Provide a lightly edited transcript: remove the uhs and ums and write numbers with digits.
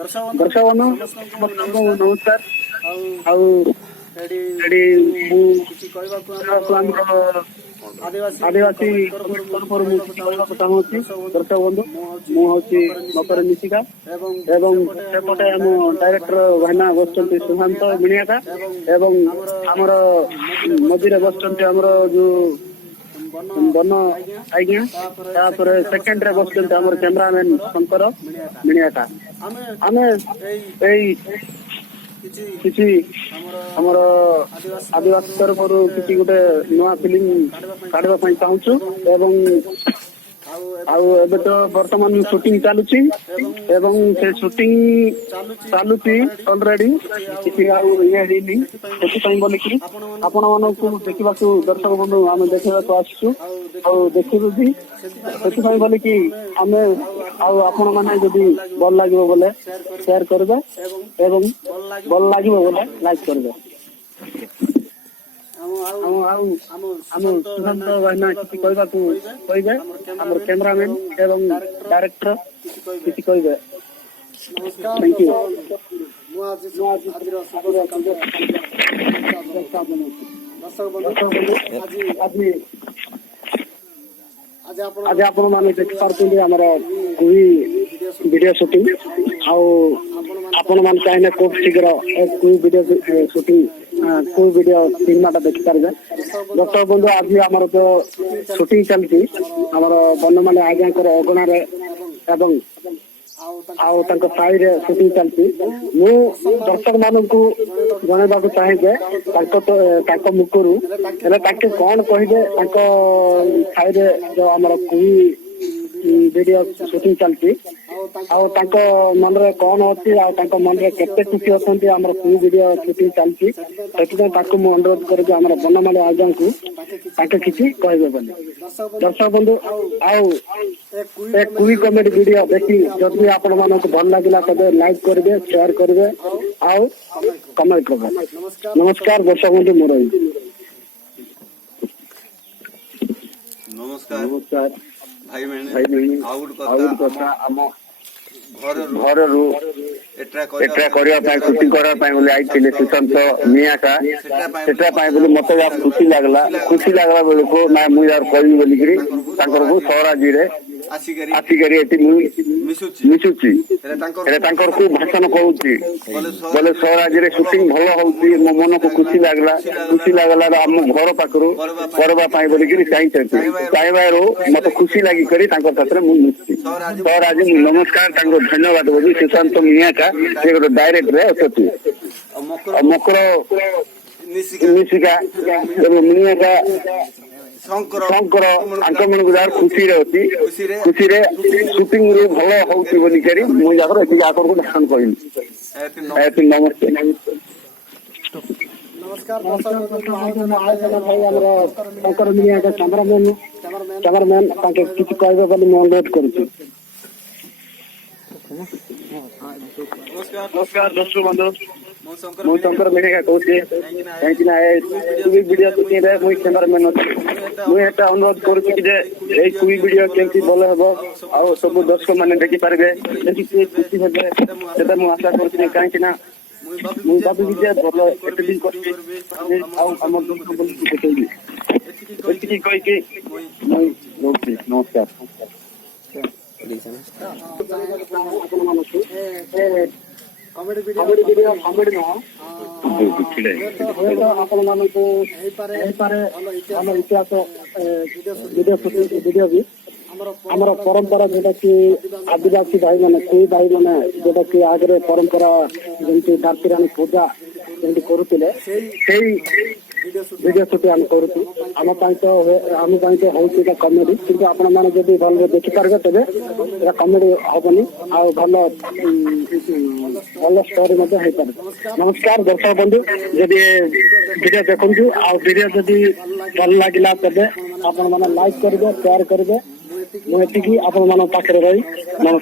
ଦର୍ଶକ ବନ୍ଧୁ ସମସ୍ତଙ୍କୁ ନମସ୍କାର। ଆଉ ଏଠି ମୁଁ ଆମର ଆଦିବାସୀ ତରଫରୁ ମୁଁ କିଛି କହିବାକୁ ଚାହୁଁଛି। ଦର୍ଶକ ବନ୍ଧୁ, ମୁଁ ହଉଛି ମକର ମିଶିକା ଏବଂ ସେପଟେ ଆମ ଡାଇରେକ୍ଟର ଭାଇନା ବସିଛନ୍ତି ସୁଶାନ୍ତ ମିଣିଆଟା ଏବଂ ଆମର ମଝିରେ ବସିଛନ୍ତି ଆମର ଯୋଉ ବନ ଆଜ୍ଞା, ତାପରେ ସେକେଣ୍ଡ ରେ ବସିଛନ୍ତି ଆମର କ୍ୟାମେରାମ୍ୟାନ ଶଙ୍କର ମିଣିଆଟା। ଆମେ ଏଇ କିଛି ଆମର ଆଦିବାସୀ ତରଫରୁ କିଛି ଗୋଟେ ନୂଆ ଫିଲ୍ମ କାଢିବା ପାଇଁ ଚାହୁଁଛୁ ଏବଂ ଆଉ ଏବେ ତ ବର୍ତ୍ତମାନ ସୁଟିଂ ଚାଲୁଛି ଏବଂ ସେ ସୁଟିଂ ଚାଲୁଛି ଅଲରେଡି, କିଛି ଆଉ ଇଏ ହେଇନି। ସେଥିପାଇଁ ବୋଲିକି ଆପଣ ମାନଙ୍କୁ ଦେଖିବାକୁ ଦର୍ଶକ ବନ୍ଧୁ ଆମେ ଦେଖିବାକୁ ଆସିଛୁ ଆଉ ଦେଖିବୁ ବି। ସେଥିପାଇଁ ବୋଲିକି ଆମେ ଆଉ ଆପଣ ମାନେ ଯଦି ଭଲ ଲାଗିବ ବୋଲେ ସେୟାର କରିବେ ଏବଂ ଭଲ ଲାଗିବ ବୋଲେ ଲାଇକ୍ କରିବେ। ଆଉ ଆମ ସୁଶାନ୍ତ ଭାଇନା କିଛି କହିବାକୁ କହିବେ, ଆମର କ୍ୟାମେରାମ୍ୟାନ ଏବଂ ଡାଇରେକ୍ଟର କିଛି କହିବେ। Thank you. ଆଜି ଆପଣ ମାନେ ଦେଖିପାରୁଛନ୍ତି ଆମର କୁଇ ଭିଡିଓ ସୁଟିଂ। ଆଉ ଆପଣ ମାନେ ଚାହିଁଲେ ଖୁବ ଶୀଘ୍ର କୁଇ ଭିଡିଓ ସୁଟିଂ କୋଉ ଭିଡିଓ ସିନେମାଟା ଦେଖିପାରିବେ। ଦର୍ଶକ ବନ୍ଧୁ, ଆଜି ଆମର ତ ସୁଟିଂ ଚାଲିଛି ଆମର ବନମାଳୀ ଆଜ୍ଞାଙ୍କର ଅଗଣାରେ ଏବଂ ଆଉ ତାଙ୍କ ସାହିରେ ସୁଟିଂ ଚାଲିଛି। ମୁଁ ଦର୍ଶକ ମାନଙ୍କୁ ଜଣେଇବାକୁ ଚାହେଁ ଯେ ତାଙ୍କ ମୁଖରୁ ହେଲେ ତାଙ୍କେ କଣ କହିବେ ତାଙ୍କ ସାହିରେ ଯୋଉ ଆମର କୁଇ ଭିଡିଓ ସୁଟିଂ ଚାଲିଛି ଆଉ ତାଙ୍କ ମନରେ କଣ ଅଛି ଆଉ ତାଙ୍କ ମନରେ କେତେ ଖୁସି ଅଛନ୍ତି ଆମର କୁଇ ଭିଡିଓ ସୁଟିଂ ଚାଲିଛି। ସେଥିପାଇଁ ତାକୁ ମୁଁ ଅନୁରୋଧ କରୁଛି ଆମର ବନମାଳୀ ଆଜ୍ଞାଙ୍କୁ ତାଙ୍କେ କିଛି କହିବେ ବୋଲି। ଦର୍ଶକ ବନ୍ଧୁ, ଆଉ ଏ କୁଇ କମେଡି ଭିଡିଓ ଦେଖି ଯଦି ଆପଣ ମାନଙ୍କୁ ଭଲ ଲାଗିଲା ତେବେ ଲାଇକ୍ କରିବେ, ସେୟାର କରିବେ ଆଉ କମେଣ୍ଟ କରିବେ। ନମସ୍କାର ଦର୍ଶକ ବନ୍ଧୁ, ମୁଁ ରହିବି। ନମସ୍କାର ଭାଇ ଆଉ ଗୋଟେ କଥା, ଆମ ଘରରୁ ଏଟା କରିବା ପାଇଁ ସୁଟିଂ କରିବା ପାଇଁ ବୋଲି ଆଇଥିଲେ ସୁଶାନ୍ତ ମିଆଁଟା। ସେଟା ପାଇଁ ବୋଲି ମତେ ଯାହା ଖୁସି ଲାଗିଲା ବେଳକୁ ନା ମୁଁ ଯାହାର କହିବି ବୋଲିକିରି ତାଙ୍କର ସହରାଜିରେ ଆସିକରି ଏଠି ମୁଁ ମିଶୁଛି। ହେଲେ ତାଙ୍କର କୋଉ ଭାଷଣ କହୁଛି ବୋଲେ ସହରାଜିରେ ସୁଟିଂ ଭଲ ହଉଛି। ମୋ ମନକୁ ଖୁସି ଲାଗିଲା ଆମ ଘର ପାଖରୁ କରିବା ପାଇଁ ବୋଲିକିରି ଚାହିଁବାରୁ ମତେ ଖୁସି ଲାଗିକରି ତାଙ୍କ ସାଥିରେ ମୁଁ ମିଶୁଛି। ସହରାଜି ମୁଁ ନମସ୍କାର ତାଙ୍କୁ ଧନ୍ୟବାଦ ବୋଲି ସୁଶାନ୍ତ ମିଆଁଟା ସେ ଗୋଟେ ଡାଇରେକ୍ଟରେ ଅଛନ୍ତି। ମକର ମିଶିକା ଏବଂ ମିଆଁଟା ଶଙ୍କର ଆଙ୍କମାନଙ୍କୁ ଯାହାର ଖୁସିରେ ଅଛି, ଖୁସିରେ ସୁଟିଂ ଭଲ ହଉଛି ବୋଲିକରି ମୁଁ ଯାହାର ଏତିକି ଆପଣଙ୍କୁ ଭାଷଣ କହିଲି। ନମସ୍କାର। ଭାଇ ଆମର ଶଙ୍କର ମିଆଁଟା କ୍ୟାମେରାମ୍ୟାନ ତାଙ୍କେ କିଛି କହିବେ ବୋଲି ମୁଁ ଅନୁରୋଧ କରୁଛି। ନମସ୍କାର ଦର୍ଶକ ବନ୍ଧୁ, ମୁଁ ଶଙ୍କର ମିଣିକା କହୁଛି। କାହିଁକି ନା କୁଇ ଭିଡିଓ ସୁଟିଂରେ ମୁଁ କ୍ୟାମେରାମ୍ୟାନ ଅଛି। ମୁଁ ଏଟା ଅନୁରୋଧ କରୁଛି ଯେ ଏଇ କୁଇ ଭିଡିଓ କେମିତି ଭଲ ହେବ ଆଉ ସବୁ ଦର୍ଶକ ମାନେ ଦେଖିପାରିବେ, ଦେଖିକି ଖୁସି ହେବେ ସେଟା ମୁଁ ଆଶା କରୁଛି। କାହିଁକି ନା ମୁଁ ଭାବିବି ଯେ ଭଲ ଏଡିଟିଂ କରିବି ଆଉ ଆମର ଦର୍ଶକ ବନ୍ଧୁଙ୍କୁ ଦେଖେଇବି। ଏତିକି କହିକି ମୁଁ ରହୁଛି। ନମସ୍କାର। କମେଡି ଭିଡିଓ କମେଡି ନୁହଁ, ଆପଣ ମାନଙ୍କୁ ହେଇପାରେ ଭଲ ଇତିହାସ ଭିଡିଓ ବି ଆମର ପରମ୍ପରା ଯୋଉଟା କି ଆଦିବାସୀ ଭାଇ ମାନେ ସେଇ ଭାଇ ମାନେ ଯୋଉଟା କି ଆଗରେ ପରମ୍ପରା ଯେମିତି ଡାକିରାଣୀ ପୂଜା ଯେମିତି କରୁଥିଲେ ସେଇ ଭିଡିଓ ସୁଟିଂ ଆମେ କରୁଛୁ। ଆମ ପାଇଁ ତ ହଉଛି ଏଟା କମେଡି, କିନ୍ତୁ ଆପଣ ମାନେ ଯଦି ଭଲରେ ଦେଖିପାରିବେ ତେବେ ଏଟା କମେଡି ହବନି ଆଉ ଭଲ ଷ୍ଟୋରି ମଧ୍ୟ ହେଇପାରେ। ନମସ୍କାର ଦର୍ଶକ ବନ୍ଧୁ, ଯଦି ଭିଡିଓ ଦେଖନ୍ତୁ ଆଉ ଭିଡିଓ ଯଦି ଭଲ ଲାଗିଲା ତେବେ ଆପଣ ମାନେ ଲାଇକ୍ କରିବେ, ସେୟାର କରିବେ। ମୁଁ ଏତିକି ଆପଣ ମାନଙ୍କ ପାଖରେ ରହି ନମସ୍କାର।